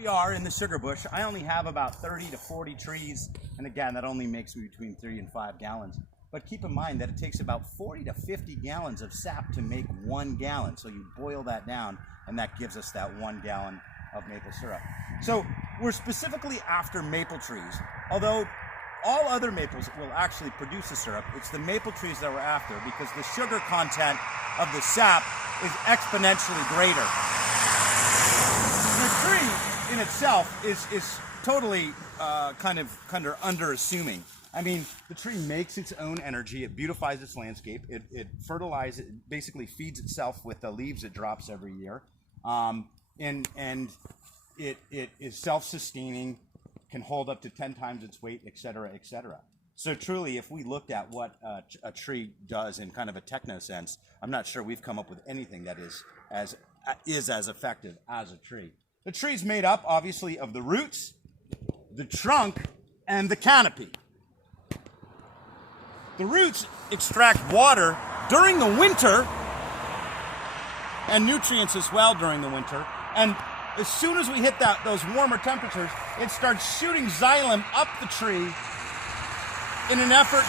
We are in the sugar bush. I only have about 30 to 40 trees, and again, that only makes me between 3 and 5 gallons. But keep in mind that it takes about 40 to 50 gallons of sap to make 1 gallon. So you boil that down, and that gives us that 1 gallon of maple syrup. So we're specifically after maple trees, although all other maples will actually produce a syrup. It's the maple trees that we're after because the sugar content of the sap is exponentially greater. The tree in itself is totally kind of underassuming. I mean, the tree makes its own energy. It beautifies its landscape. It fertilizes, it basically feeds itself with the leaves it drops every year. And it is self-sustaining, can hold up to 10 times its weight, et cetera, et cetera. So truly, if we looked at what a tree does in kind of a techno sense, I'm not sure we've come up with anything that is as effective as a tree. The tree's made up, obviously, of the roots, the trunk, and the canopy. The roots extract water during the winter and nutrients as well during the winter. And as soon as we hit those warmer temperatures, it starts shooting xylem up the tree in an effort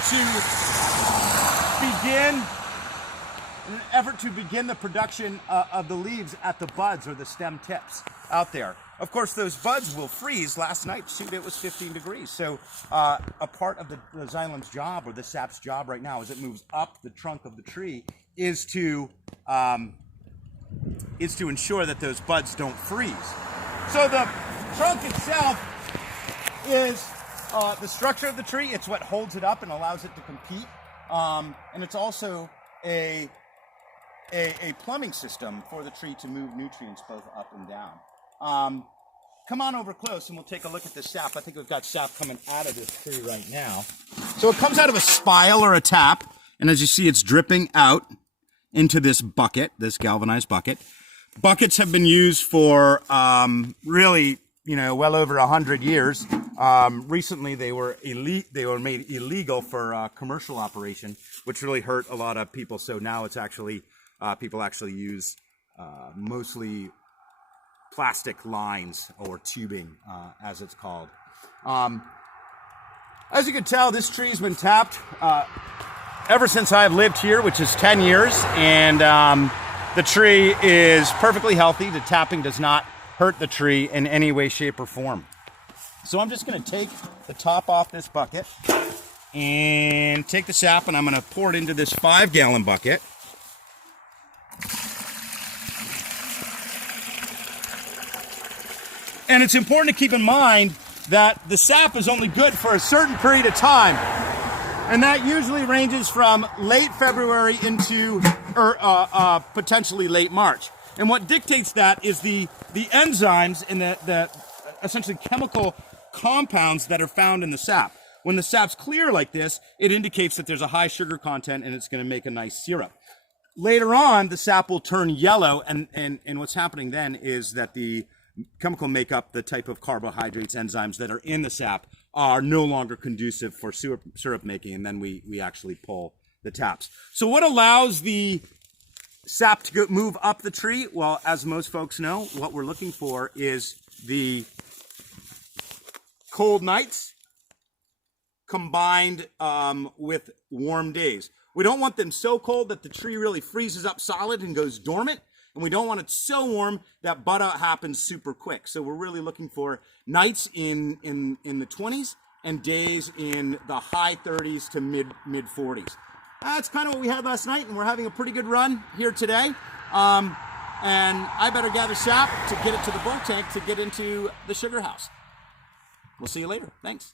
to begin the production of the leaves at the buds or the stem tips out there. Of course, those buds will freeze. Last night, shoot, it was 15 degrees. So a part of the xylem's job, or the sap's job right now, as it moves up the trunk of the tree, is to ensure that those buds don't freeze. So the trunk itself is the structure of the tree. It's what holds it up and allows it to compete. And it's also a plumbing system for the tree to move nutrients both up and down. Come on over close and we'll take a look at the sap. I think we've got sap coming out of this tree right now. So it comes out of a spile or a tap, and as you see, it's dripping out into this bucket, this galvanized bucket. Buckets have been used for really, well over 100 years. Recently, they were made illegal for commercial operation, which really hurt a lot of people. So now it's actually people actually use mostly plastic lines or tubing, as it's called. As you can tell, this tree's been tapped ever since I've lived here, which is 10 years, and the tree is perfectly healthy. The tapping does not hurt the tree in any way, shape, or form. So I'm just going to take the top off this bucket and take the sap, and I'm going to pour it into this 5-gallon bucket. And it's important to keep in mind that the sap is only good for a certain period of time. And that usually ranges from late February into potentially late March. And what dictates that is the enzymes and the essentially chemical compounds that are found in the sap. When the sap's clear like this, it indicates that there's a high sugar content and it's going to make a nice syrup. Later on, the sap will turn yellow, and what's happening then is that the chemical makeup, the type of carbohydrates, enzymes that are in the sap, are no longer conducive for syrup making, and then we actually pull the taps. So what allows the sap to move up the tree? Well, as most folks know, what we're looking for is the cold nights combined with warm days. We don't want them so cold that the tree really freezes up solid and goes dormant. And we don't want it so warm that bud out happens super quick. So we're really looking for nights in the 20s and days in the high 30s to mid 40s. That's kind of what we had last night, and we're having a pretty good run here today. And I better gather sap to get it to the bulk tank to get into the sugar house. We'll see you later. Thanks.